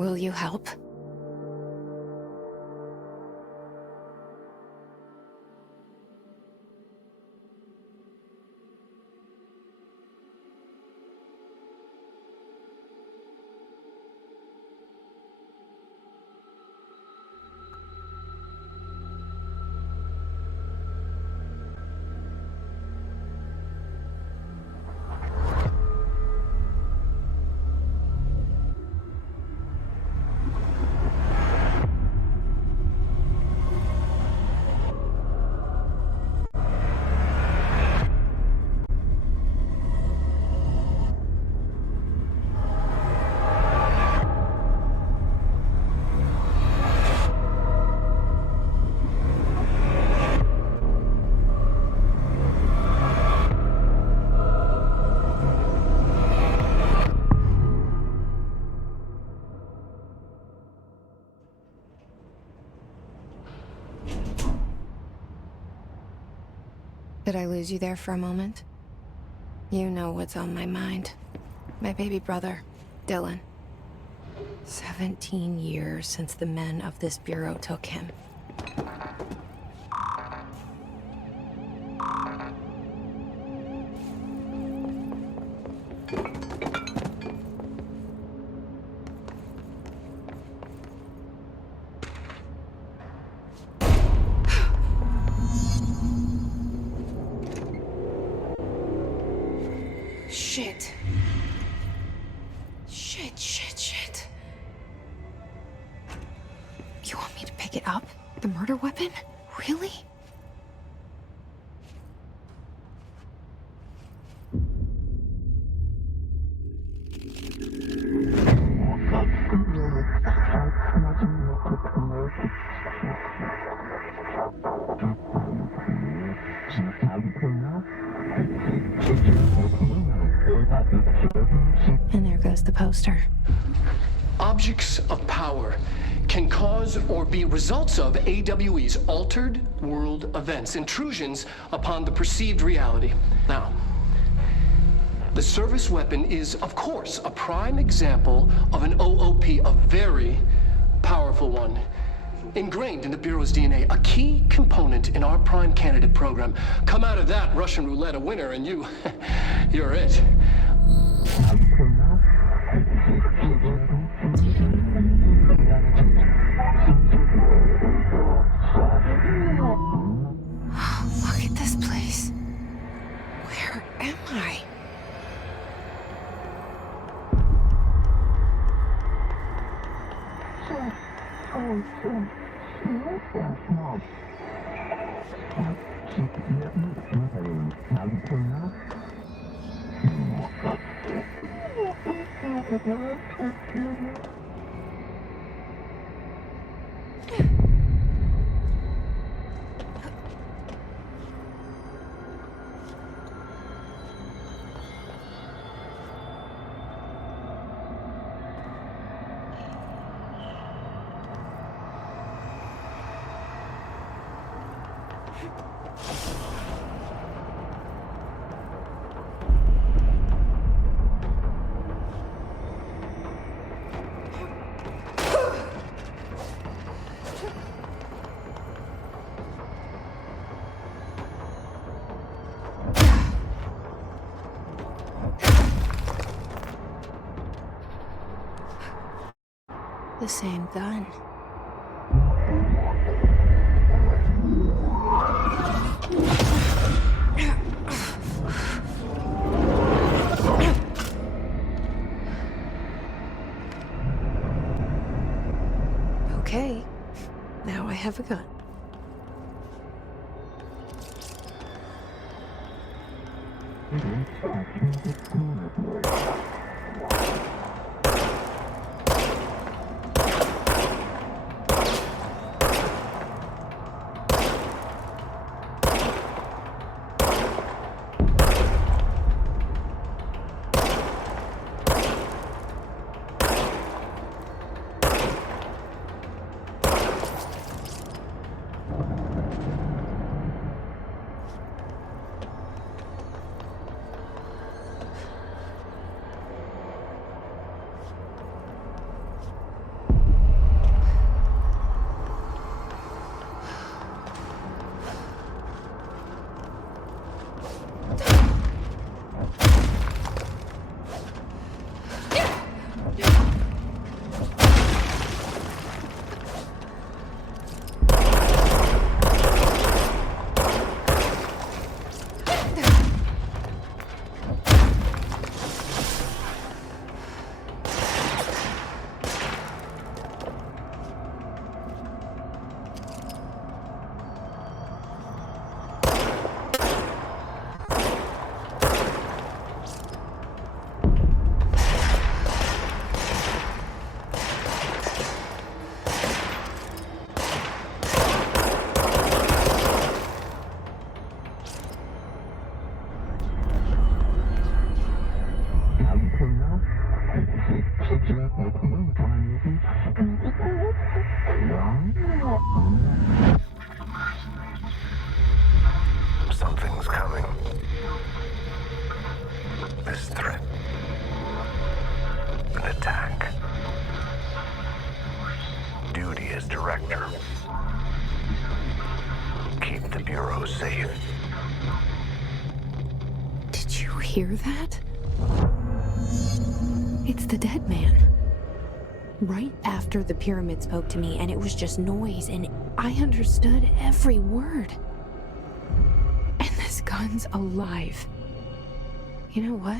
Will you help? Did I lose you there for a moment? You know what's on my mind. My baby brother, Dylan. 17 years since the men of this bureau took him. Shit. Shit. You want me to pick it up? The murder weapon? Really? And there goes the poster. Objects of power can cause or be results of AWE's altered world events, intrusions upon the perceived reality. Now, the service weapon is, of course, a prime example of an OOP, a very powerful one. Ingrained in the Bureau's DNA, a key component in our prime candidate program. Come out of that Russian roulette a winner and you're it. Look at this place. Where am I? The same gun. Okay, now I have a gun. Something's coming. This threat. An attack. Duty as director. Keep the Bureau safe. Did you hear that? It's the dead man. Right after the pyramid spoke to me, and it was just noise, and I understood every word. And this gun's alive. You know what?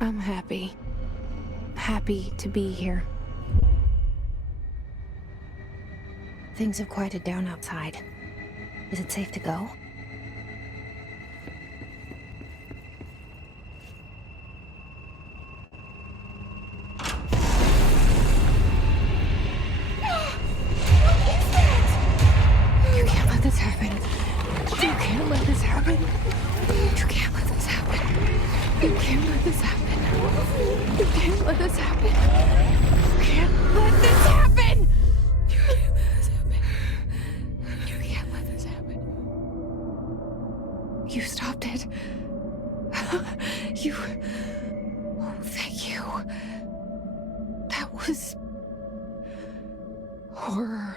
I'm happy. Happy to be here. Things have quieted down outside. Is it safe to go? You can't let this happen. You can't let this happen. You can't let this happen. You can't let this happen. You can't let this happen. You can't let this happen. You can't let this happen. You can't let this happen. You stopped it. You... Oh, thank you. That was... horror.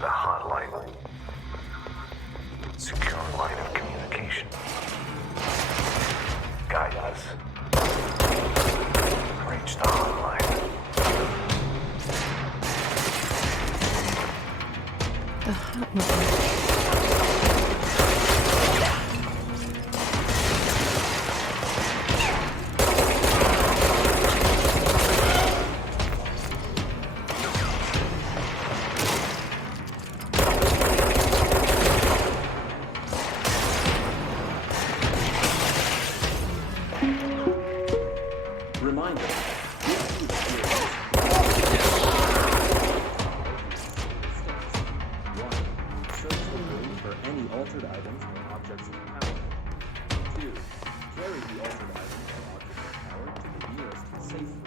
The hotline. Secure line of communication. Guidance. Reach the hotline. The hotline. Reminder. One, search the room for any altered items or objects of power. 2, carry the altered items or objects of power to the nearest safe room.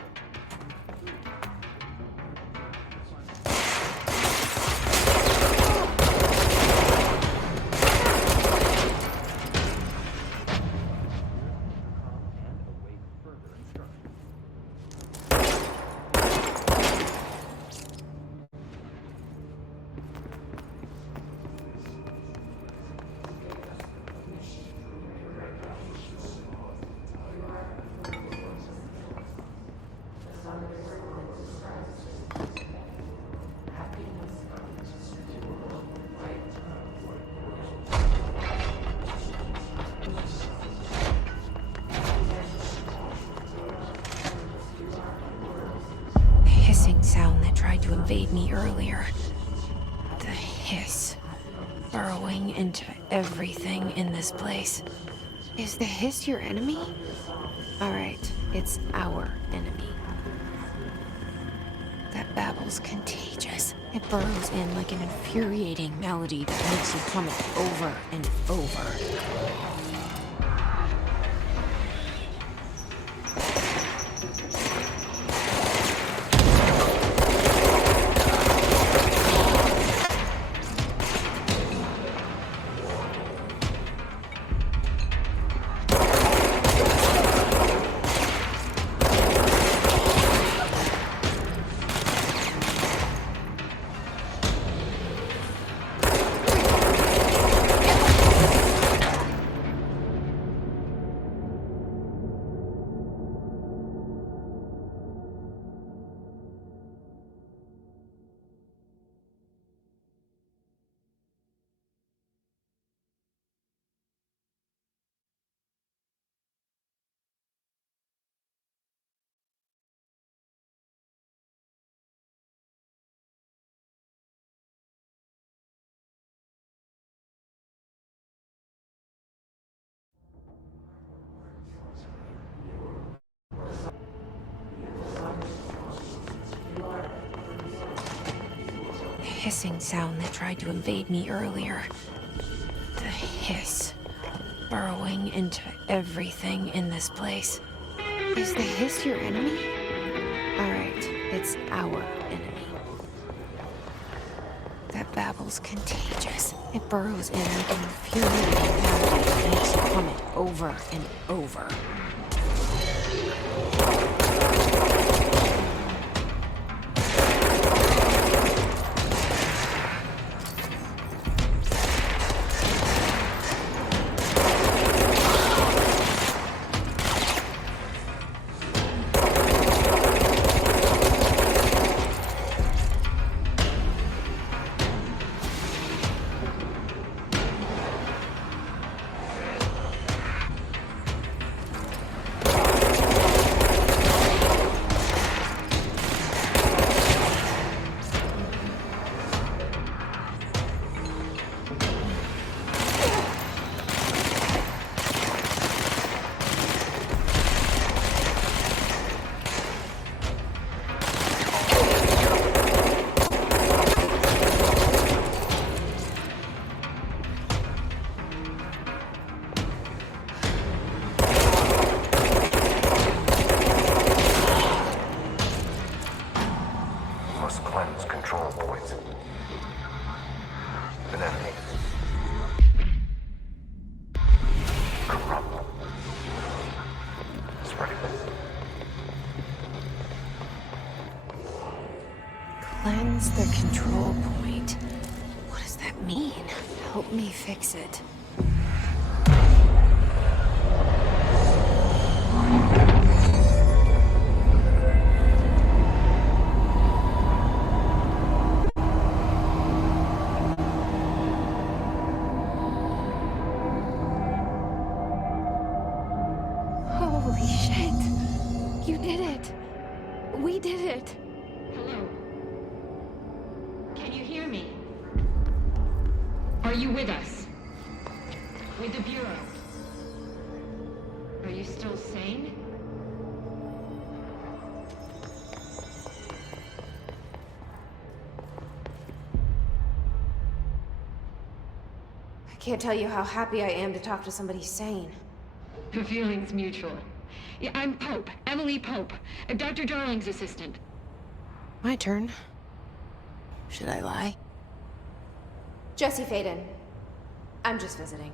Sound that tried to invade me earlier. The hiss. Burrowing into everything in this place. Is the hiss your enemy? Alright, it's our enemy. That babble's contagious. It burrows in like an infuriating melody that makes you hum it over and over. hissing sound that tried to invade me earlier. The hiss, burrowing into everything in this place. Is the hiss your enemy? All right, it's our enemy. That babble's contagious. It burrows in an infuriating pattern that makes you hum it over and over. Must cleanse control points. An enemy. Corrupt. Spreading. Cleanse the control point. What does that mean? Help me fix it. Holy shit. You did it. We did it. Hello? Can you hear me? Are you with us? With the Bureau? Are you still sane? I can't tell you how happy I am to talk to somebody sane. The feeling's mutual. Yeah, I'm Pope, Emily Pope, Dr. Darling's assistant. My turn. Should I lie? Jesse Faden. I'm just visiting.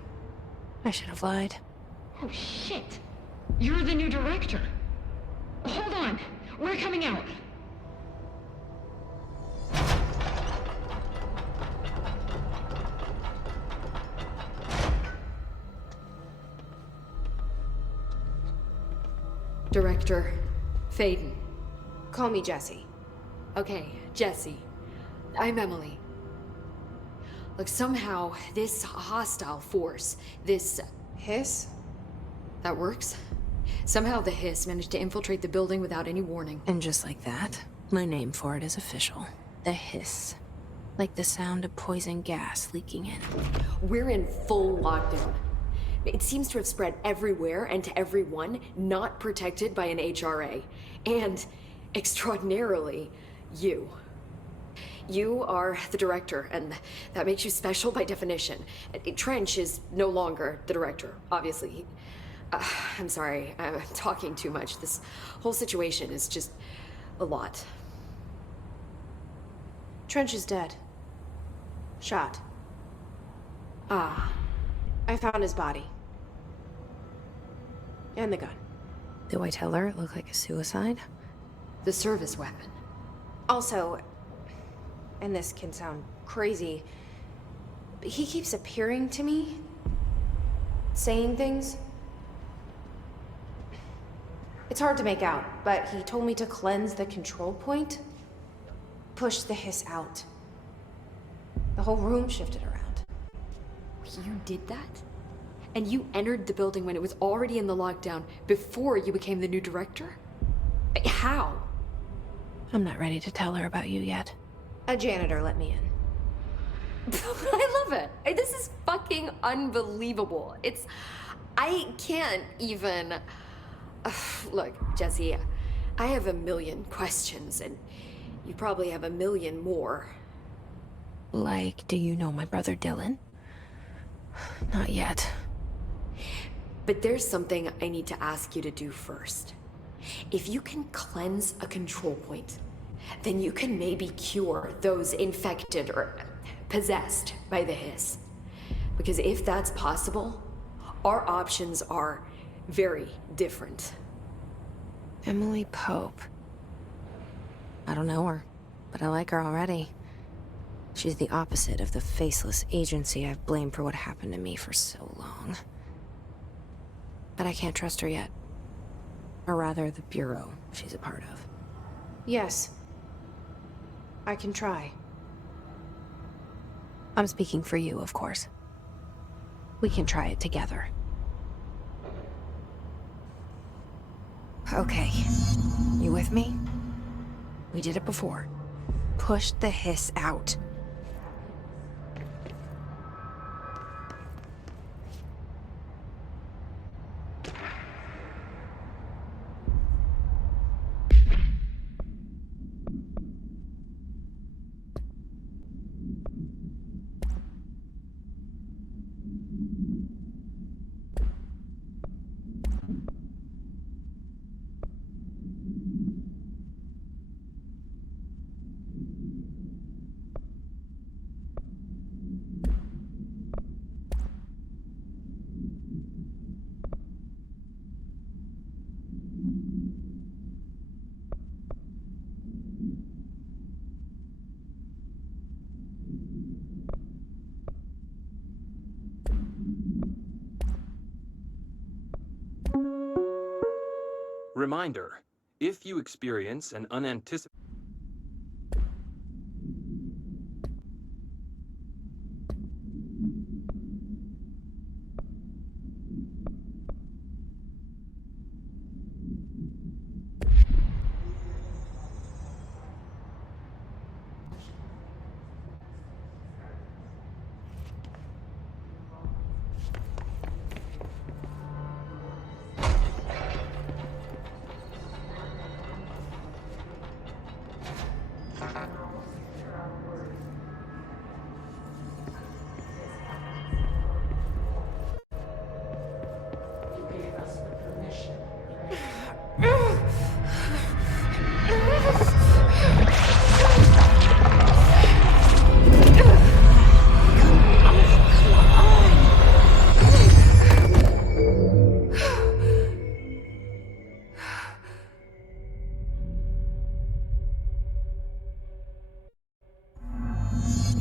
I should have lied. Oh, shit. You're the new director. Hold on. We're coming out. Director Faden. Call me Jesse. Okay, Jesse. I'm Emily. Look, somehow this hostile force, this... Hiss? that works? Somehow the hiss managed to infiltrate the building without any warning. And just like that, my name for it is official. The hiss. Like the sound of poison gas leaking in. We're in full lockdown. It seems to have spread everywhere and to everyone not protected by an HRA. And, extraordinarily, you. You are the director, and that makes you special by definition. Trench is no longer the director, obviously. I'm sorry, I'm talking too much. This whole situation is just a lot. Trench is dead. Shot. Ah, I found his body. And the gun. Do I tell her it looked like a suicide? the service weapon. Also, and this can sound crazy, but he keeps appearing to me, saying things. It's hard to make out, but he told me to cleanse the control point, push the hiss out. The whole room shifted around. You did that? And you entered the building when it was already in the lockdown before you became the new director? How? I'm not ready to tell her about you yet. A janitor let me in. I love it. This is fucking unbelievable. I can't even... Look, Jesse, I have a million questions, and you probably have a million more. Like, do you know my brother Dylan? Not yet. But there's something I need to ask you to do first. If you can cleanse a control point, then you can maybe cure those infected or possessed by the hiss. Because if that's possible, our options are very different. Emily Pope. I don't know her, but I like her already. She's the opposite of the faceless agency I've blamed for what happened to me for so long. But I can't trust her yet. Or rather, the Bureau she's a part of. Yes. I can try. I'm speaking for you, of course. We can try it together. Okay. You with me? We did it before. Push the hiss out. Reminder, if you experience an unanticipated...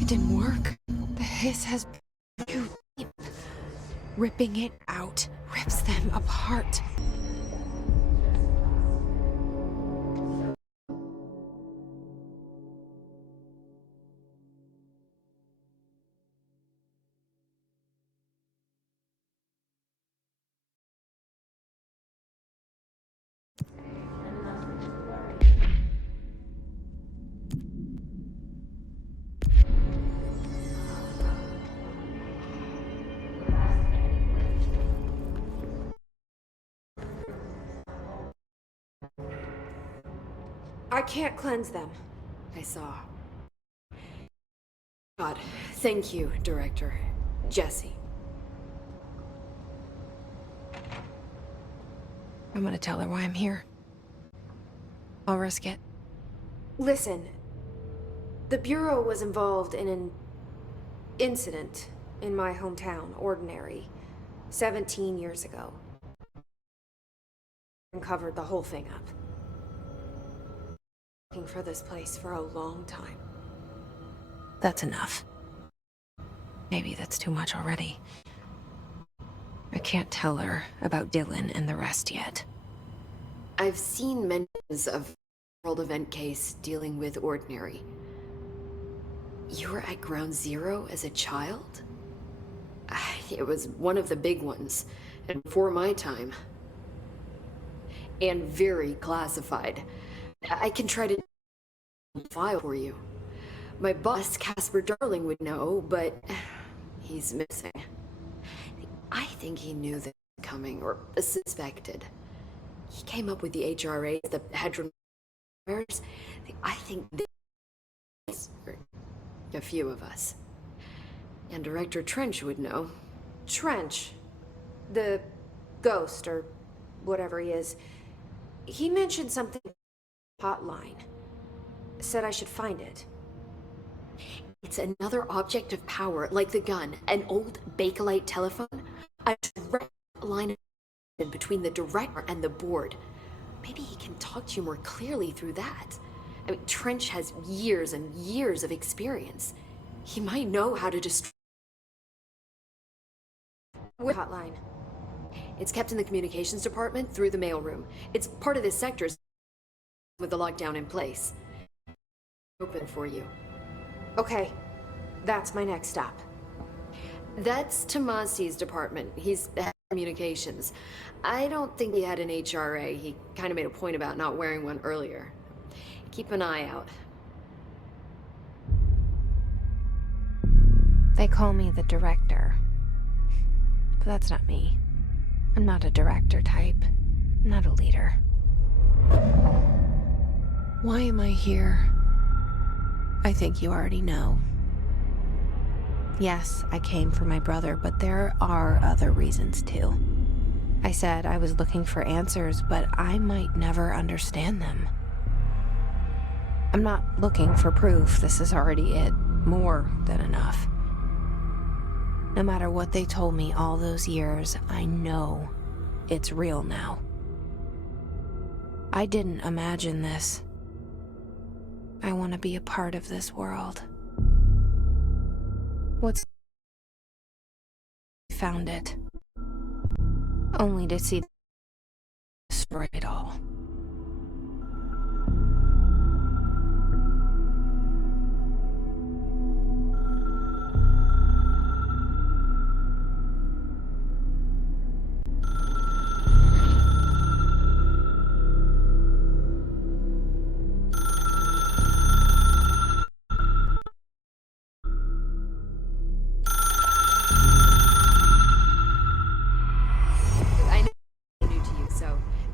It didn't work. The hiss has too deep. Ripping it out rips them apart. I can't cleanse them. I saw. God, thank you, Director. Jesse. I'm gonna tell her why I'm here. I'll risk it. Listen, the Bureau was involved in an incident in my hometown, Ordinary, 17 years ago. And covered the whole thing up. Looking for this place for a long time. That's enough. Maybe that's too much already. I can't tell her about Dylan and the rest yet. I've seen mentions of World Event case dealing with Ordinary. You were at Ground Zero as a child? It was one of the big ones, and before my time. And very classified. I can try to file for you. My boss, Casper Darling, would know, but he's missing. I think he knew this was coming, or suspected. He came up with the HRA, the Hadron. I think this, A few of us. And Director Trench would know. Trench. The ghost, or whatever he is. He mentioned something hotline. Said I should find it. It's another object of power, like the gun, an old Bakelite telephone, a direct line between the director and the board. Maybe he can talk to you more clearly through that. I mean, Trench has years and years of experience. He might know how to destroy. Hotline. It's kept in the communications department through the mailroom. It's part of this sector with the lockdown in place. Open for you. Okay, that's my next stop. That's Tomasi's department. He's the head of communications. I don't think he had an HRA. He kind of made a point about not wearing one earlier. Keep an eye out. They call me the director. But that's not me. I'm not a director type. I'm not a leader. Why am I here? I think you already know. Yes, I came for my brother, but there are other reasons too. I said I was looking for answers, but I might never understand them. I'm not looking for proof. This is already it. More than enough. No matter what they told me all those years, I know it's real now. I didn't imagine this. I want to be a part of this world. What's... Found it. Only to see destroy it all.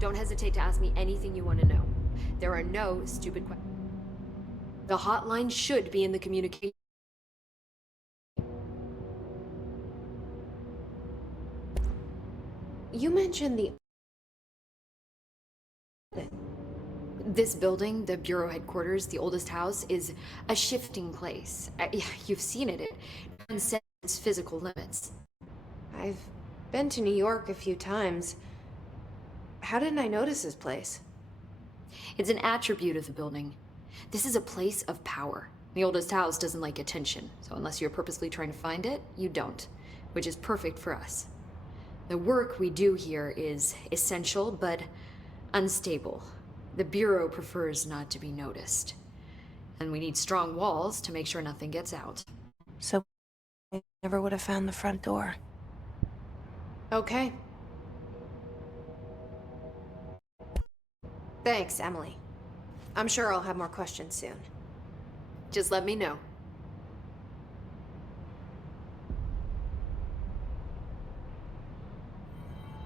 Don't hesitate to ask me anything you want to know. There are no stupid questions. The hotline should be in the communication. You mentioned the... This building, the Bureau headquarters, the oldest house, is a shifting place. You've seen it. It transcends its physical limits. I've been to New York a few times. How didn't I notice this place? It's an attribute of the building. This is a place of power. The oldest house doesn't like attention, so unless you're purposely trying to find it, you don't, which is perfect for us. The work we do here is essential, but unstable. The Bureau prefers not to be noticed. And we need strong walls to make sure nothing gets out. So I never would have found the front door. Okay. Thanks, Emily. I'm sure I'll have more questions soon. Just let me know.